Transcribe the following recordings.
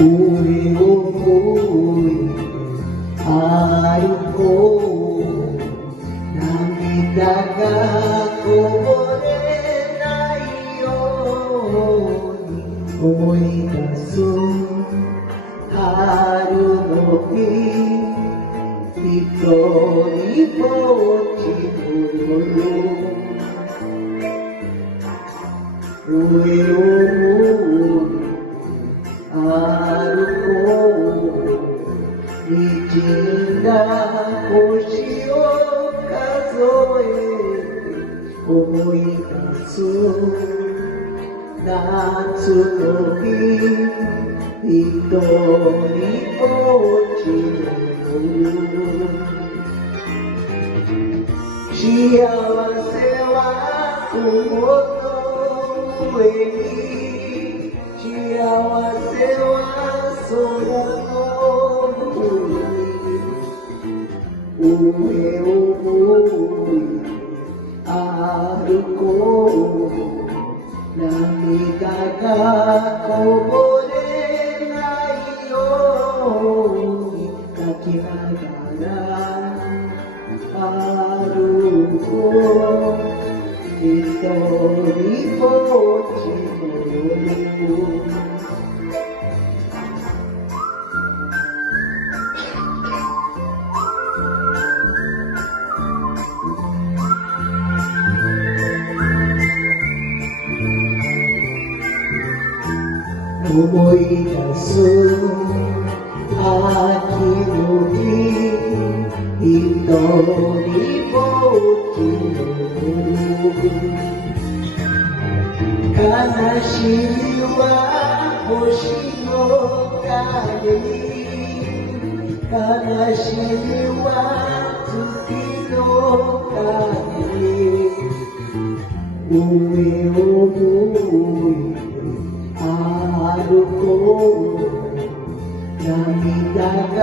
上を向いて歩こう。涙がこぼれないように思い出す春の日、一人ぼっちの夜、上を向いて歩こう。滲んだ星を数え思い出す夏の日、一人ぼっちの夜、幸せは雲の上に、幸せは空の上を向いて歩こう。涙がこぼれないように泣きながら歩こう。一人ぼっちの夜、思い出す秋の日、一人ぼっちの夜、悲しみは星の影に、悲しみは月の影に、上を向いて歩こう。涙が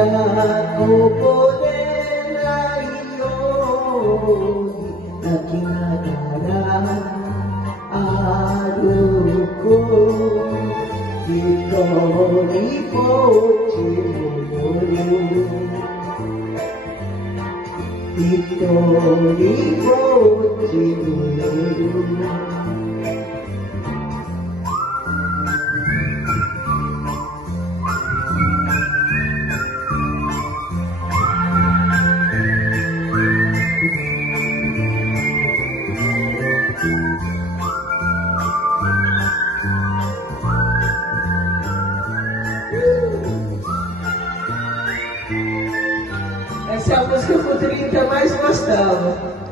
こぼれないように泣きながら歩こう。一人ぼっちの夜、一人ぼっちの夜、Essa é a música que o Trinta mais gostava.